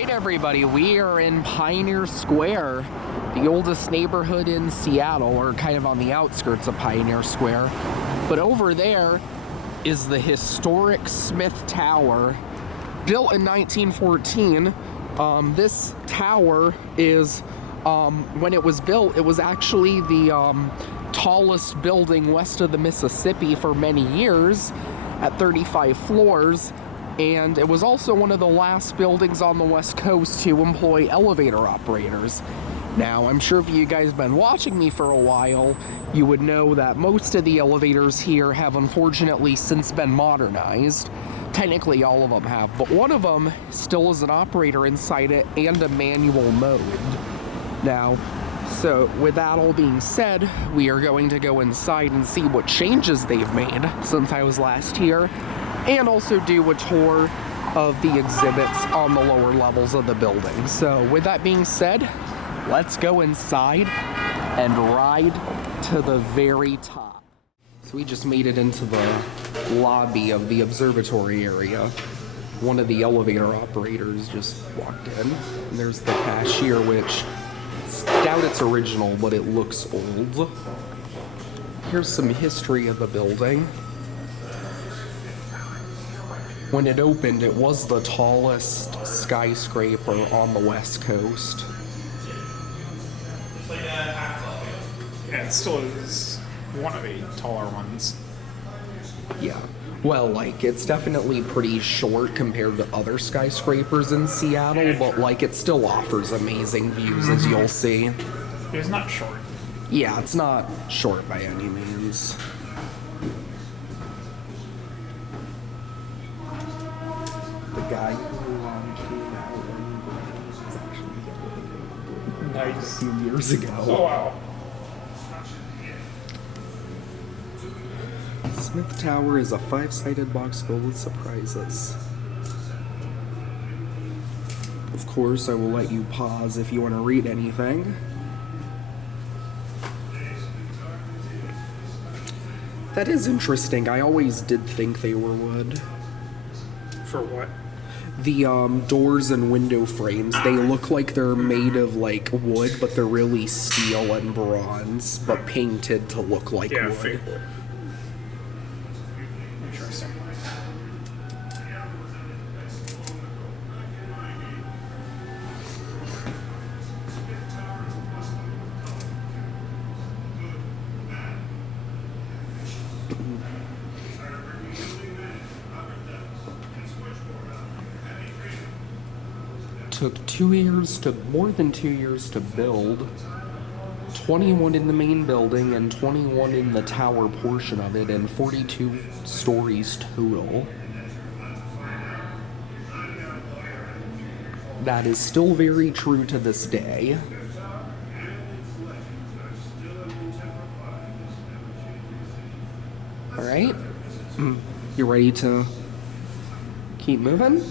right, everybody, we are in Pioneer Square, the oldest neighborhood in Seattle, or kind of on the outskirts of Pioneer Square. But over there is the historic Smith Tower, built in 1914. This tower is, when it was built, it was actually the tallest building west of the Mississippi for many years, at 35 floors. And it was also one of the last buildings on the West Coast to employ elevator operators. Now, I'm sure if you guys have been watching me for a while, you would know that most of the elevators here have unfortunately since been modernized. Technically, all of them have, but one of them still is an operator inside it and a manual mode. Now, so with that all being said, we are going to go inside and see what changes they've made since I was last here, and also do a tour of the exhibits on the lower levels of the building. So with that being said, let's go inside and ride to the very top. So we just made it into the lobby of the observatory area. One of the elevator operators just walked in, and there's the cashier, which I doubt it's original, but it looks old. Here's some history of the building. When it opened, it was the tallest skyscraper on the West Coast. Yeah, it still is one of the taller ones. Yeah. Well, like, it's definitely pretty short compared to other skyscrapers in Seattle, but, like, it still offers amazing views, as you'll see. It's not short. Yeah, it's not short by any means. The guy who came out and was actually Nice. a few years ago. Oh, wow. Smith Tower is a 5-sided box filled with surprises. Of course, I will let you pause if you want to read anything. That is interesting. I always did think they were wood. For what? The doors and window frames, they look like they're made of like wood, but they're really steel and bronze, but painted to look like wood. Fake wood. Interesting. Took more than 2 years to build. 21 in the main building and 21 in the tower portion of it, and 42 stories total. That is still very true to this day. Alright, you ready to keep moving?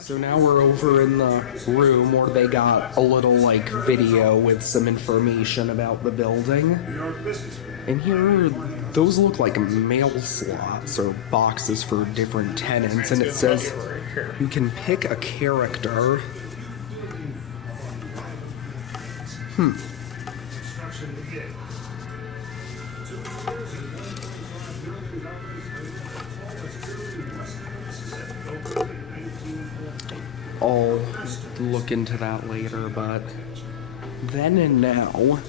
So now we're over in the room where they got a little like video with some information about the building. And here, those look like mail slots or boxes for different tenants, and it says you can pick a character. I'll look into that later, but then and now.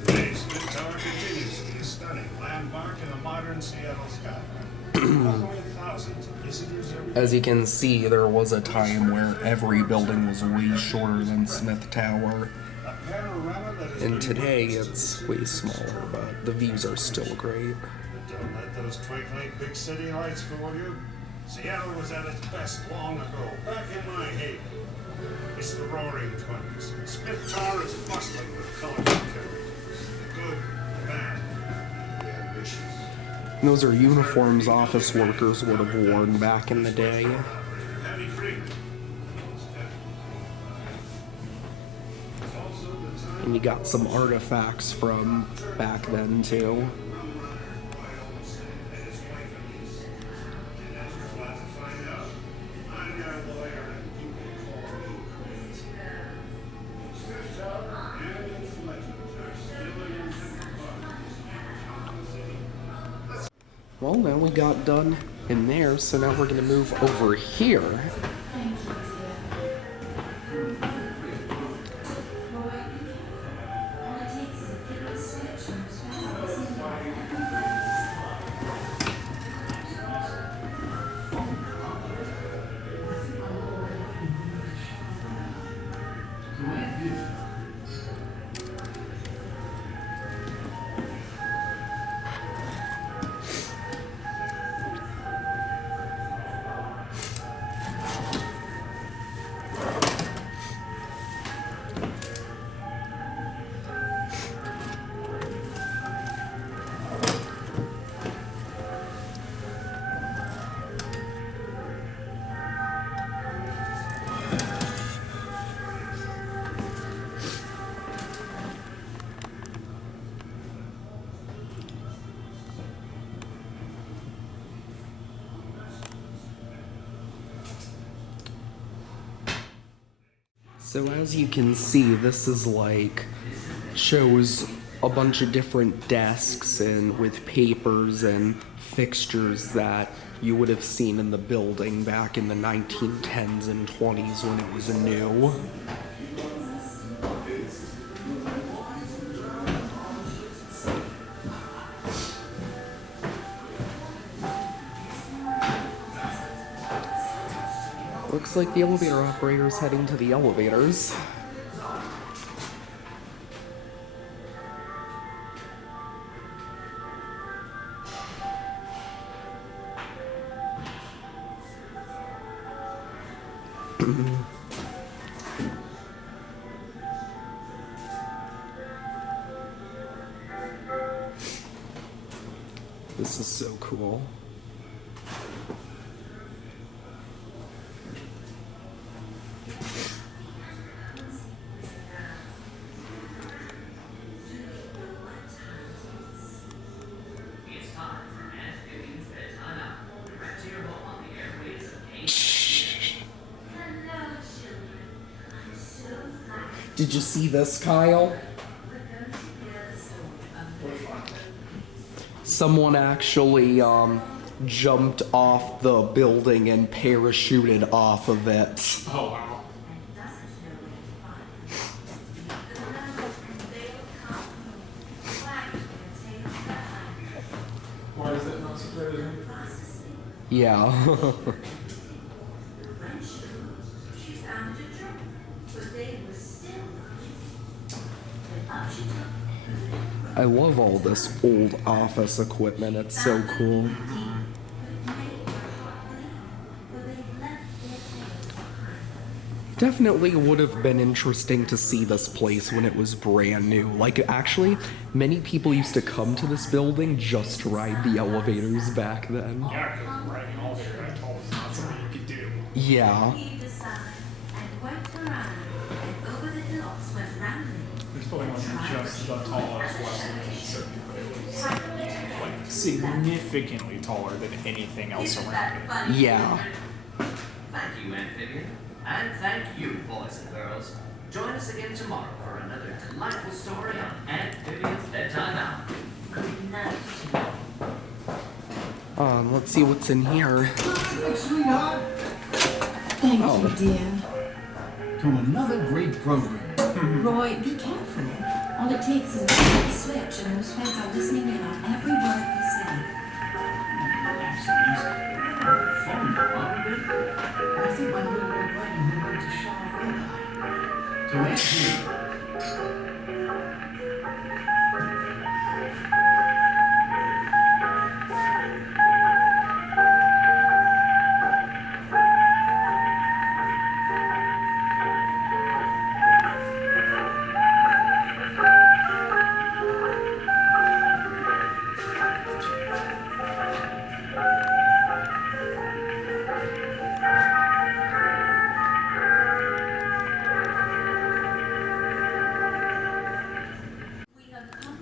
As you can see, there was a time where every building was way shorter than Smith Tower. And today it's way smaller, but the views are still great. Don't let those twinkling big city lights fool you. Seattle was at its best long ago, back in my heyday. It's the Roaring Twenties. Smith Tower is bustling with colorful characters. The good, the bad, the ambitious. And those are uniforms office workers would have worn back in the day. Heavy Freeman. And you got some artifacts from back then too. Well, now we got done in there, so now we're gonna move over here. So as you can see, this is like, shows a bunch of different desks and with papers and fixtures that you would have seen in the building back in the 1910s and 20s when it was new. Looks like the elevator operator's heading to the elevators. This is so cool. Did you see this, Kyle? Someone actually jumped off the building and parachuted off of it. Oh, wow. Why is that not surprising? Yeah. I love all this old office equipment. It's so cool. Definitely would have been interesting to see this place when it was brand new. Like, actually, many people used to come to this building just to ride the elevators back then. Yeah, because riding all there, I told us not something you could do. Yeah. This building wasn't just the tallest Western city, but it was like significantly taller than anything else around it. Yeah. Thank you, Amphibian. And thank you, boys and girls. Join us again tomorrow for another delightful story on Amphibian's Bedtime Hour. Good night. Let's see what's in here. Sweetheart, Thank Oh. you, dear. to another great program. Roy, be careful. All it takes is a flip switch, and those feds are listening in on every word we say. That's easy. Phone call, baby. I think my little red riding hood needs a shot of red eye. To Aunt Judy.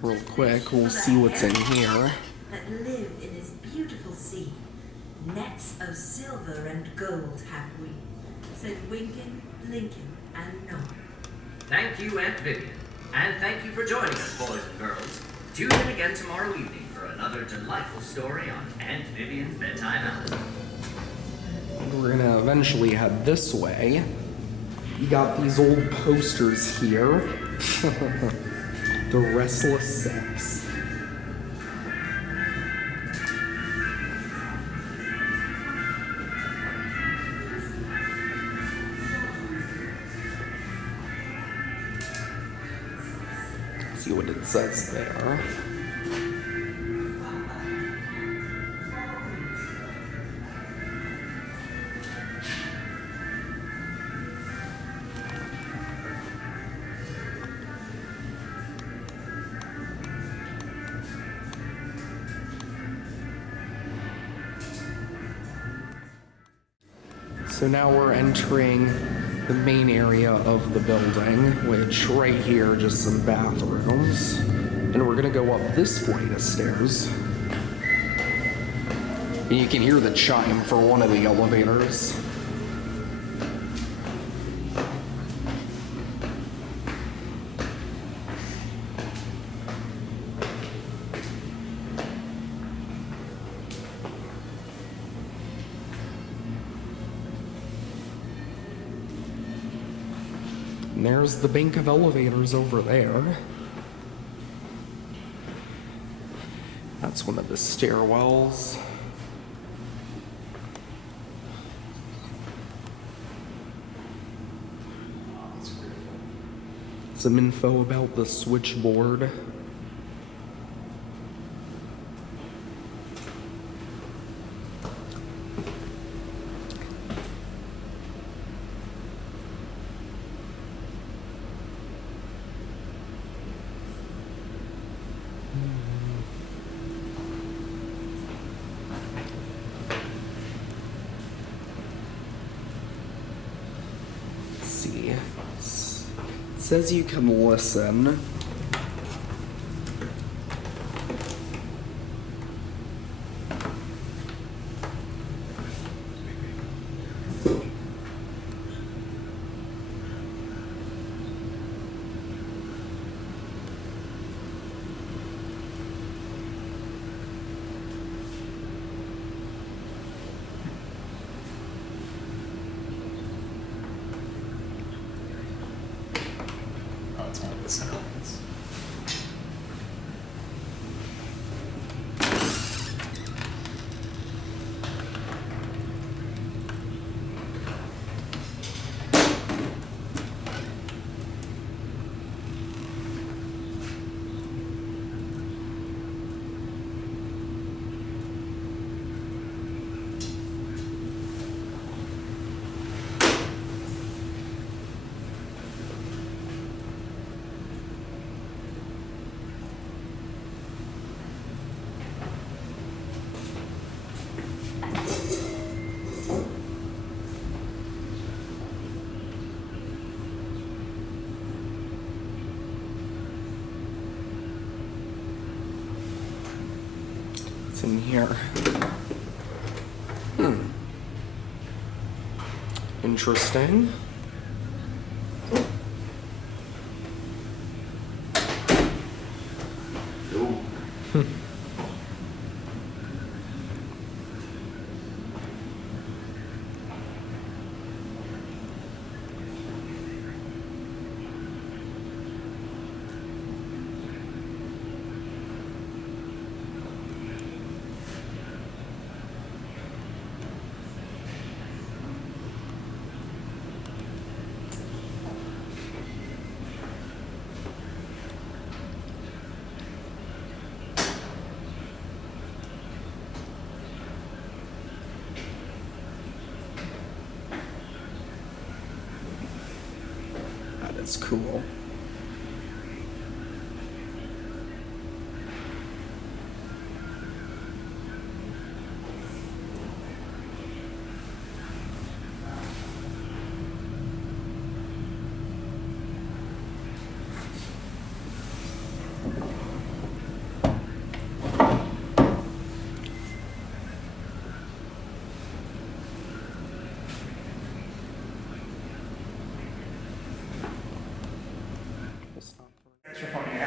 Real quick, we'll see what's in here. That live in this beautiful sea. Nets of silver and gold have we, said Winkin, Lincoln, and Noah. Thank you, Aunt Vivian. And thank you for joining us, boys and girls. Tune in again tomorrow evening for another another delightful story on Aunt Vivian's Bedtime Hour. We're gonna eventually head this way. You got these old posters here. The Restless Six. Let's see what it says there. So now we're entering the main area of the building, which right here, just some bathrooms. And we're gonna go up this flight of stairs. And you can hear the chime for one of the elevators. And there's the bank of elevators over there. That's one of the stairwells. Some info about the switchboard. It says you can listen. Oh, it's one of the center ones. It's in here. Interesting. That is cool.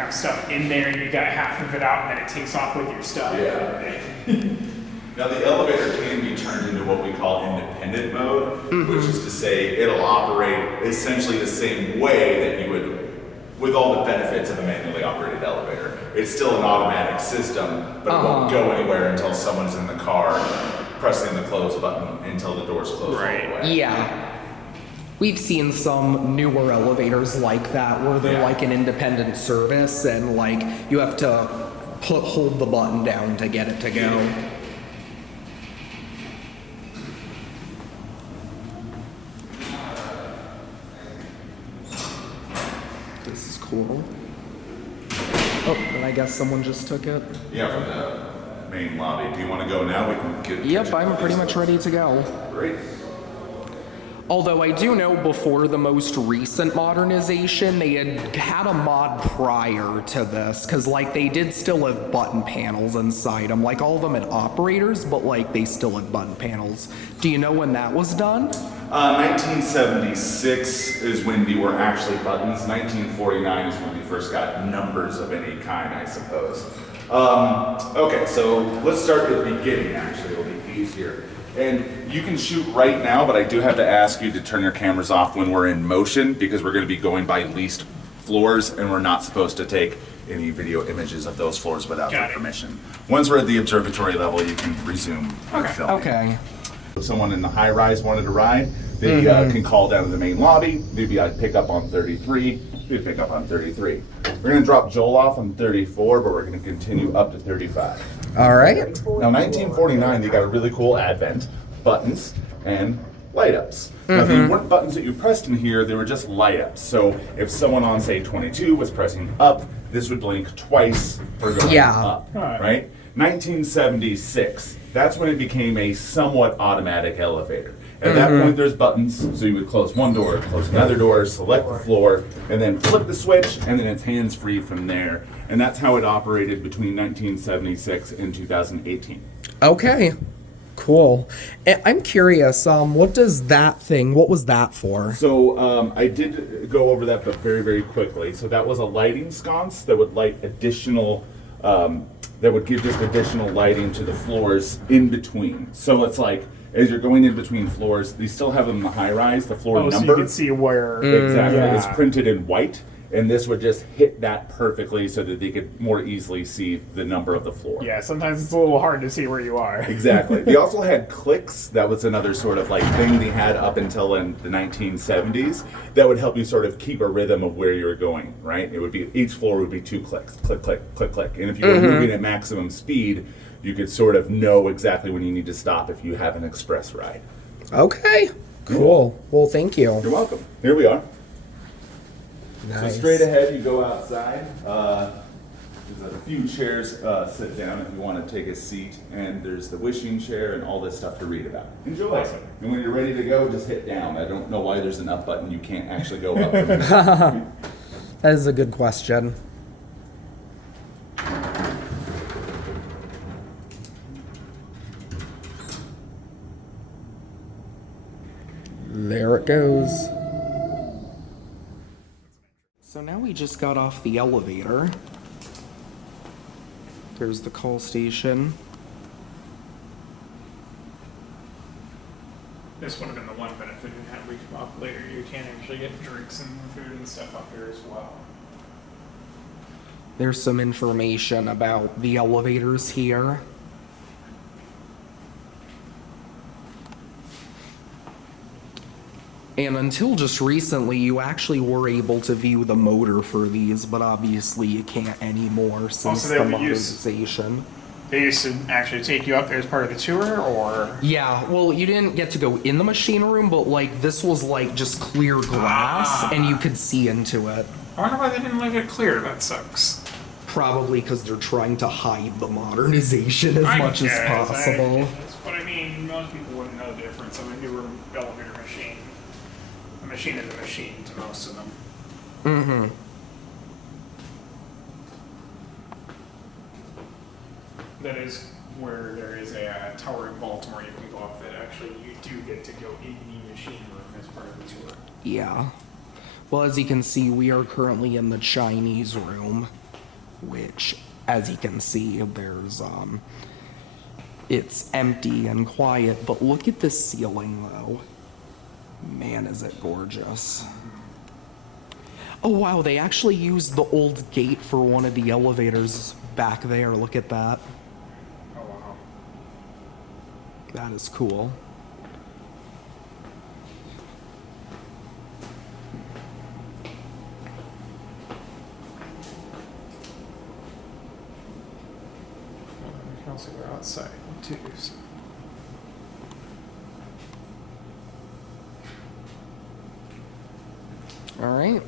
have stuff in there and you got half of it out and then it takes off with your stuff. Yeah. Now the elevator can be turned into what we call independent mode, which is to say it'll operate essentially the same way that you would, with all the benefits of a manually operated elevator. It's still an automatic system, but it won't go anywhere until someone's in the car pressing the close button until the doors close all the way. Yeah. We've seen some newer elevators like that where they're like an independent service and like you have to hold the button down to get it to go. This is cool. Oh, and I guess someone just took it. Yeah, from the main lobby. Do you want to go now? We can get. Yep, I'm pretty much ready to go. Great. Although I do know before the most recent modernization, they had a mod prior to this, because like they did still have button panels inside them. Like all of them had operators, but like they still had button panels. Do you know when that was done? 1976 is when they were actually buttons. 1949 is when we first got numbers of any kind, I suppose. Okay, so let's start at the beginning, actually. It'll be easier. And you can shoot right now, but I do have to ask you to turn your cameras off when we're in motion because we're going to be going by leased floors and we're not supposed to take any video images of those floors without their permission. Once we're at the observatory level, you can resume your filming. Okay. If someone in the high rise wanted to ride, they can call down to the main lobby. They'd be like, pick up on 33. They'd pick up on 33. We're going to drop Joel off on 34, but we're going to continue up to 35. All right. Now, 1949, they got a really cool advent, buttons and light ups. Now, they weren't buttons that you pressed in here, they were just light ups. So if someone on, say, 22 was pressing up, this would blink twice for going up, right? 1976, that's when it became a somewhat automatic elevator. At that point, there's buttons, so you would close one door, close another door, select the floor, and then flip the switch, and then it's hands-free from there. And that's how it operated between 1976 and 2018. Okay. Cool. I'm curious, what was that for? So I did go over that, but very, very quickly. So that was a lighting sconce that would light additional, that would give just additional lighting to the floors in between. So it's like, as you're going in between floors, they still have them in the high rise, the floor number. So you can see where. Exactly. It's printed in white. And this would just hit that perfectly so that they could more easily see the number of the floor. Yeah, sometimes it's a little hard to see where you are. Exactly. They also had clicks. That was another sort of like thing they had up until in the 1970s that would help you sort of keep a rhythm of where you were going, right? It would be, each floor would be 2 clicks, click, click, click, click. And if you were moving at maximum speed, you could sort of know exactly when you need to stop if you have an express ride. Okay. Cool. Well, thank you. You're welcome. Here we are. Nice. So straight ahead, you go outside. There's a few chairs, sit down if you want to take a seat, and there's the wishing chair and all this stuff to read about. Enjoy. Awesome. And when you're ready to go, just hit down. I don't know why there's an up button. You can't actually go up. That is a good question. There it goes. So now we just got off the elevator. There's the call station. This would have been the one benefit you had we come up later. You can actually get drinks and food and stuff up here as well. There's some information about the elevators here. And until just recently, you actually were able to view the motor for these, but obviously you can't anymore since the modernization. They used to actually take you up there as part of the tour, or? Yeah, well, you didn't get to go in the machine room, but like this was like just clear glass, and you could see into it. I wonder why they didn't leave it clear. That sucks. Probably because they're trying to hide the modernization as much as possible. But I mean, most people wouldn't know the difference of a newer elevator machine. A machine is a machine to most of them. Mm-hmm. That is where there is a tower in Baltimore you can go up that actually you do get to go in the machine room as part of the tour. Yeah. Well, as you can see, we are currently in the Chinese room. which, as you can see, there's it's empty and quiet, but look at this ceiling though. Man, is it gorgeous. Oh wow, they actually used the old gate for one of the elevators back there. Look at that. Oh wow. That is cool. We can also go outside too. So. All right.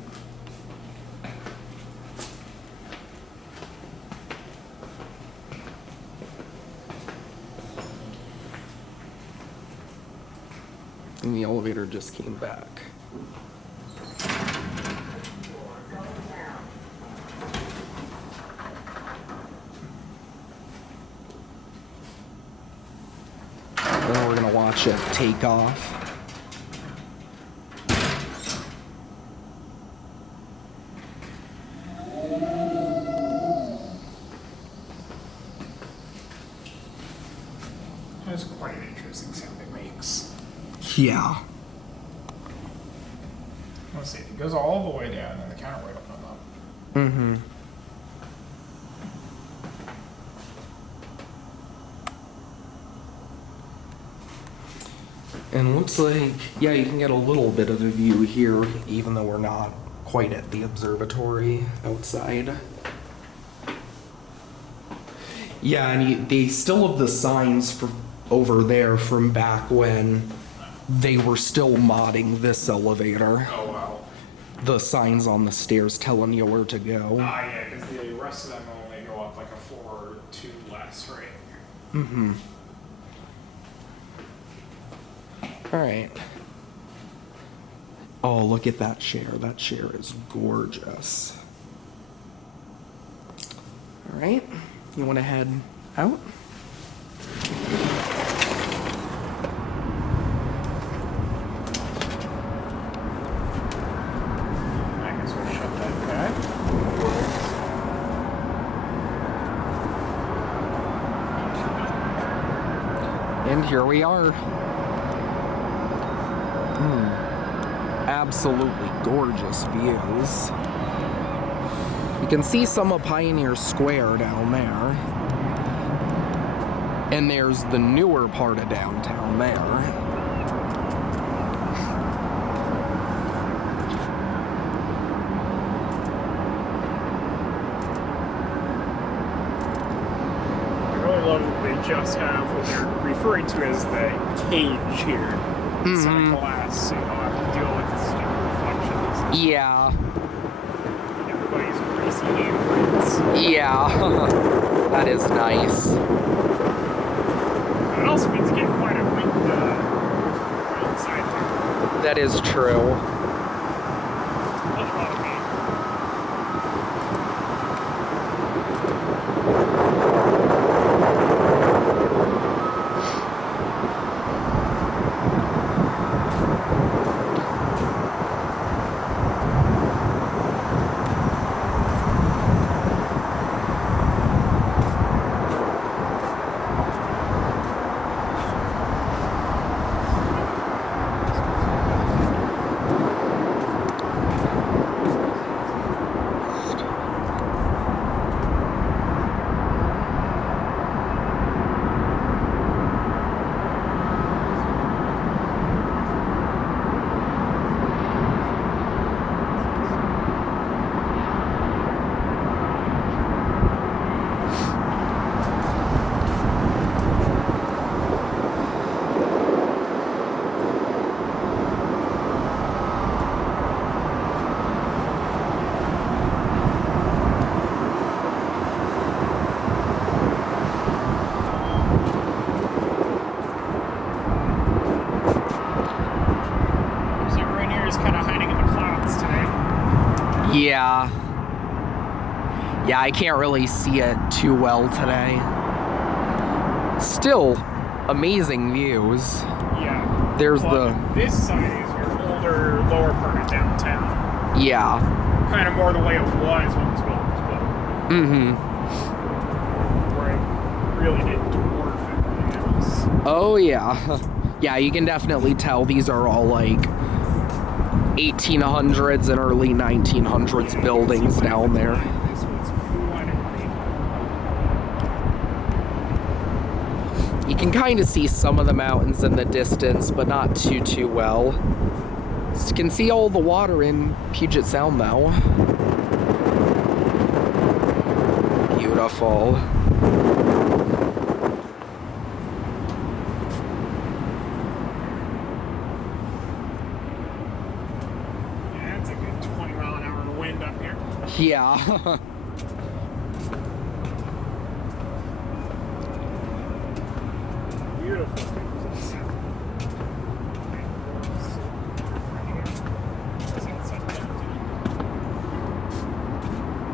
And the elevator just came back. Then we're gonna watch it take off. That's quite an interesting sound it makes. Yeah. Let's see, if it goes all the way down, then the counterweight will come up. Mm-hmm. And looks like, yeah, you can get a little bit of a view here, even though we're not quite at the observatory outside. Yeah, and they still have the signs for over there from back when they were still modding this elevator. Oh wow. The signs on the stairs telling you where to go. Ah, yeah, because the rest of them only go up like a floor or two less, right? Mm-hmm. All right. Oh, look at that chair. That chair is gorgeous. All right. You want to head out? I guess we'll shut that back. And here we are. Absolutely gorgeous views. You can see some of Pioneer Square down there. And there's the newer part of downtown there. I really love that they just have what they're referring to as the cage here. Instead of glass, so you don't have to deal with stupid reflections. Yeah. Everybody's greasy handprints. Yeah. That is nice. It also means you get quite a wind inside there. That is true. Not a lot of me. Yeah. Yeah, I can't really see it too well today. Still, amazing views. Yeah. There's This side is your older, lower part of downtown. Yeah. Kind of more the way it was when it was built. Mm-hmm. Where it really did dwarf everything else. Oh, yeah. Yeah, you can definitely tell these are all, like, 1800s and early 1900s buildings down there. This one's quite a You can kind of see some of the mountains in the distance, but not too well. So you can see all the water in Puget Sound, though. Beautiful. Yeah, it's a good 20-mile-an-hour wind up here. Yeah. Beautiful.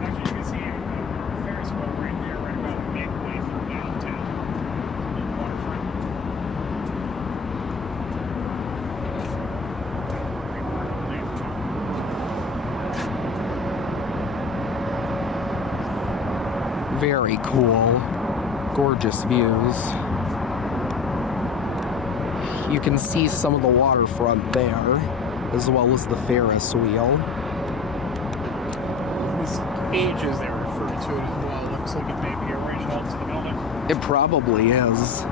Actually, you can see a Ferris wheel right there, right about midway through downtown. Waterfront. Very cool. Gorgeous views. You can see some of the waterfront there, as well as the Ferris wheel. This cage, as they refer to it as well, looks like it may be original to the building. It probably is.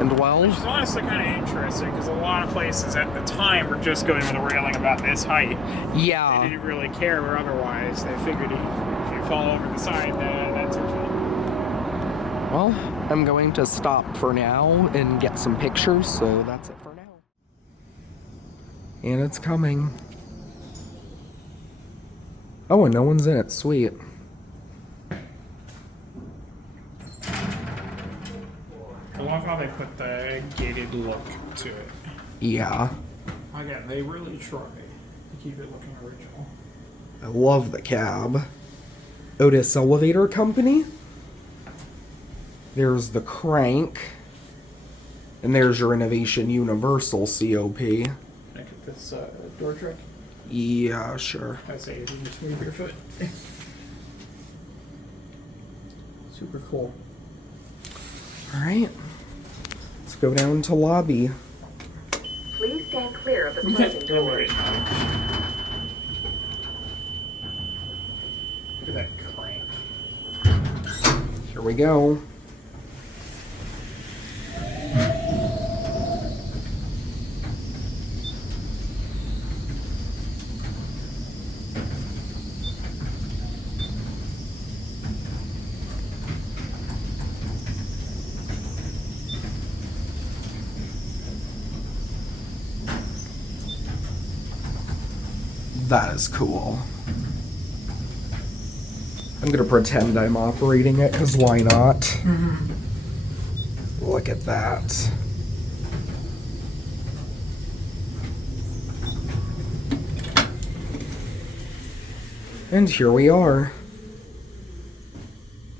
And well, Which is honestly kind of interesting, because a lot of places at the time were just going with a railing about this height. They yeah. didn't really care, or otherwise they figured if you fall over the side, that's your fault. Well, I'm going to stop for now and get some pictures, so that's it for now. And it's coming. Oh, and no one's in it. Sweet. I love how they put the gated look to it. Yeah. Again, they really try to keep it looking original. I love the cab. Otis Elevator Company. There's the crank. And there's your Innovation Universal COP. Can I get this door trick? Yeah, sure. I say you just move your foot. Super cool. Alright. Let's go down to lobby. Please stand clear of the closing doors. Look at that crank. Here we go. That is cool. I'm gonna pretend I'm operating it, because why not? Look at that. And here we are.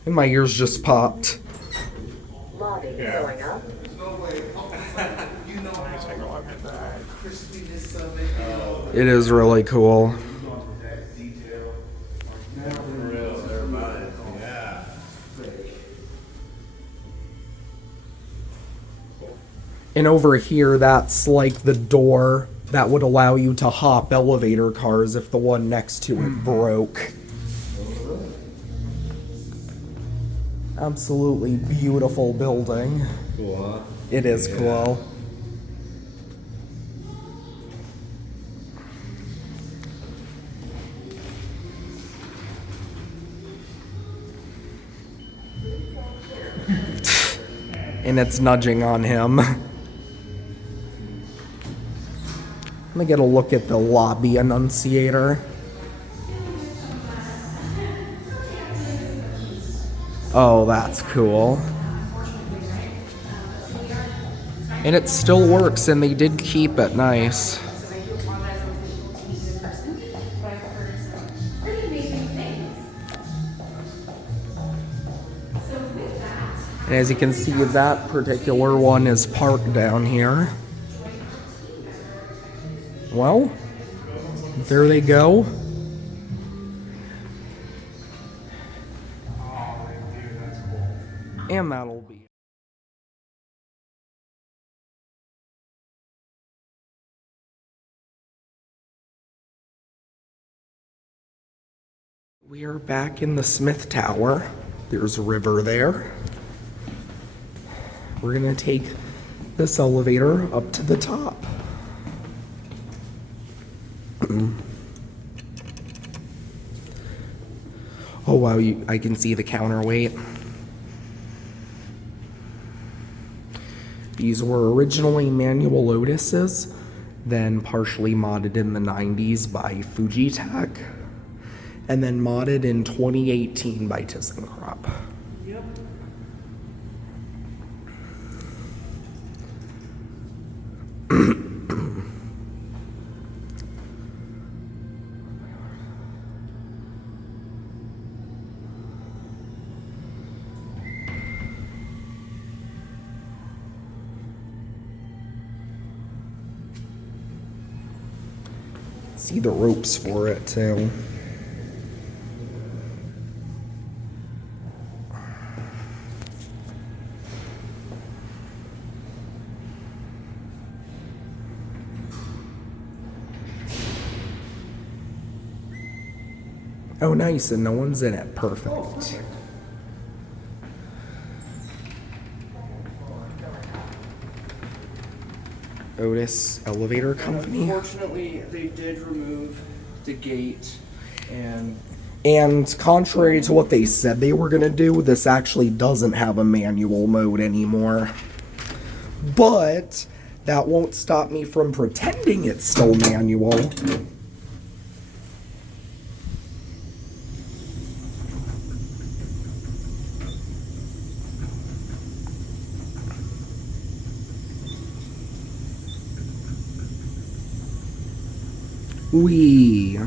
And my ears just popped. Lobby going up. Take a look at that. It is really cool. And over here, that's like the door that would allow you to hop elevator cars if the one next to it broke. Absolutely beautiful building. Cool, huh? It is cool. And it's nudging on him. Let me get a look at the lobby annunciator. Oh, that's cool. And it still works, and they did keep it nice. And as you can see, that particular one is parked down here. Well, there they go. And that'll be it. We are back in the Smith Tower. There's a river there. We're gonna take this elevator up to the top. Oh wow, I can see the counterweight. These were originally manual Otises, then partially modded in the 90s by Fujitec, and then modded in 2018 by ThyssenKrupp. Yep. See the ropes for it too. Oh, nice, and no one's in it. Perfect. Otis Elevator Company. Unfortunately, they did remove the gate, and contrary to what they said they were gonna do, this actually doesn't have a manual mode anymore. But that won't stop me from pretending it's still manual. Wee.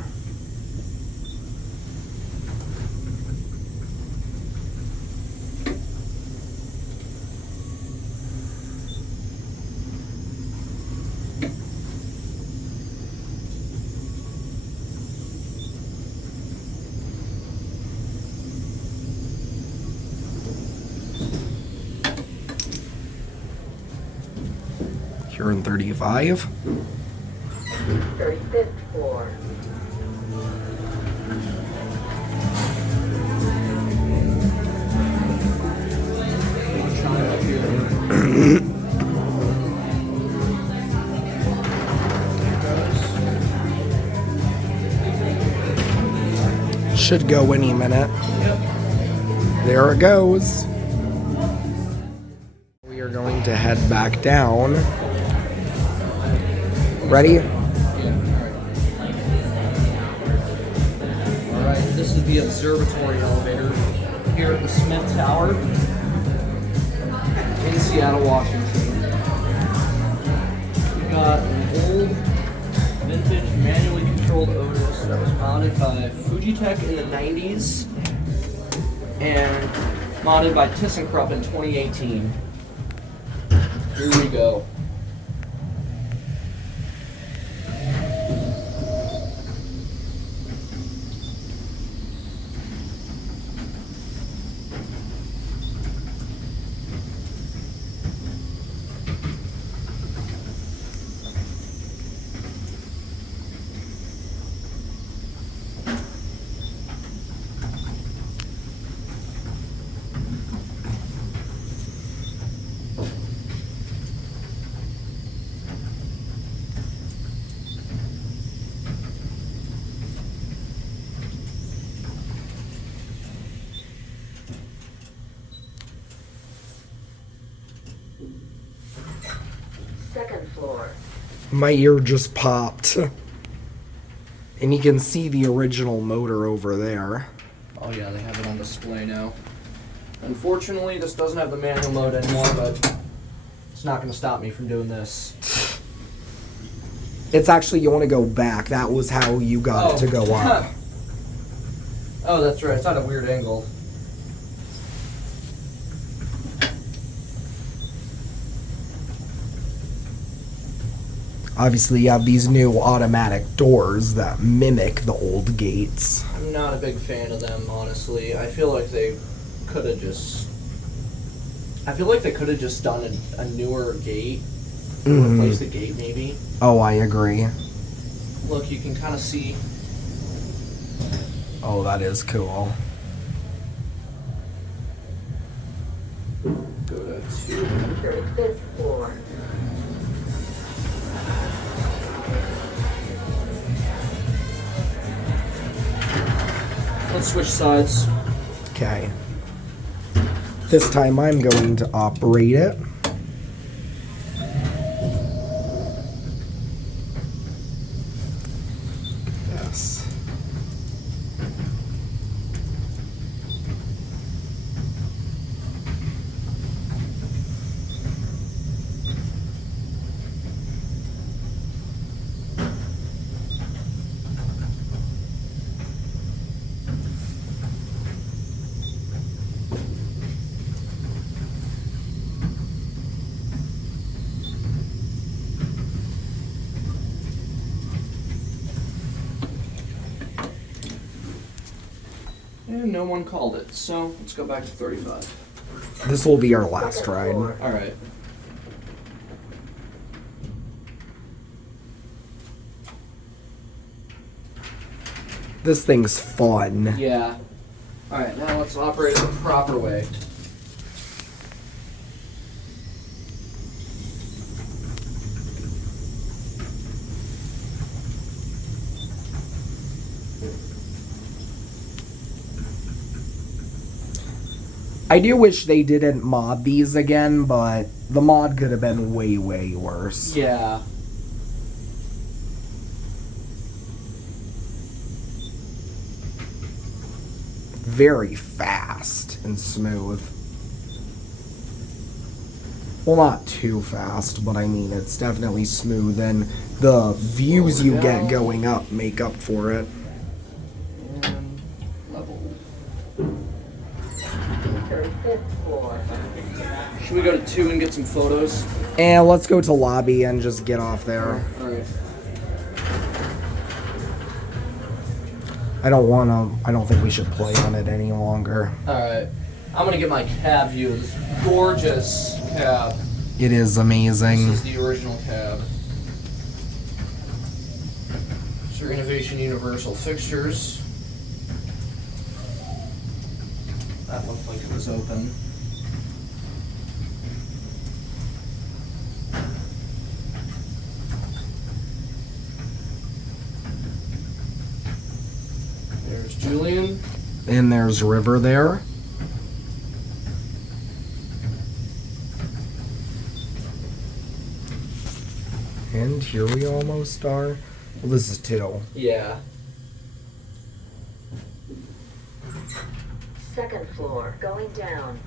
Here in 35. 35th floor. Should go any minute. There it goes. We are going to head back down. Ready? alright, this is the Observatory elevator here at the Smith Tower in Seattle, Washington. We've got an old, vintage, manually controlled Otis that was modded by Fujitec in the 90s and modded by ThyssenKrupp in 2018. Here we go. Second floor. My ear just popped. And you can see the original motor over there. Oh yeah, they have it on display now. Unfortunately, this doesn't have the manual mode anymore, but it's not going to stop me from doing this. It's actually, you want to go back. That was how you got it to go up. Oh, that's right. It's at a weird angle. Obviously, you have these new automatic doors that mimic the old gates. I'm not a big fan of them, honestly. I feel like they could have just I feel like they could have just done a newer gate. Mhm. Replace the gate, maybe. Oh, I agree. Look, you can kind of see. Oh, that is cool. Go to 2. 35th floor. Let's switch sides. Okay. This time I'm going to operate it. Yes. And no one called it, so let's go back to 35. This will be our last ride. Alright. This thing's fun. Yeah. Alright, now let's operate it the proper way. I do wish they didn't mod these again, but the mod could have been way, way worse. Yeah. Very fast and smooth. Well, not too fast, but I mean, it's definitely smooth, and the views you get going up make up for it. And level. 35th floor. Should we go to 2 and get some photos? And let's go to lobby and just get off there. Alright. I don't think we should play on it any longer. Alright. I'm gonna get my cab view. This gorgeous cab. It is amazing. This is the original cab. These are Innovation Universal fixtures. That looked like it was open. There's Julian. And there's River there. And here we almost are. Well, this is 2. Yeah. Second floor, going down.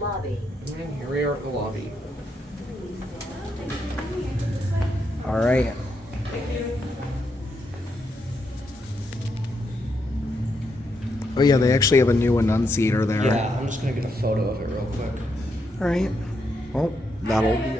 Lobby. And here we are at the lobby. All right. Oh yeah, they actually have a new enunciator there. Yeah, I'm just gonna get a photo of it real quick. All right. Well, that'll be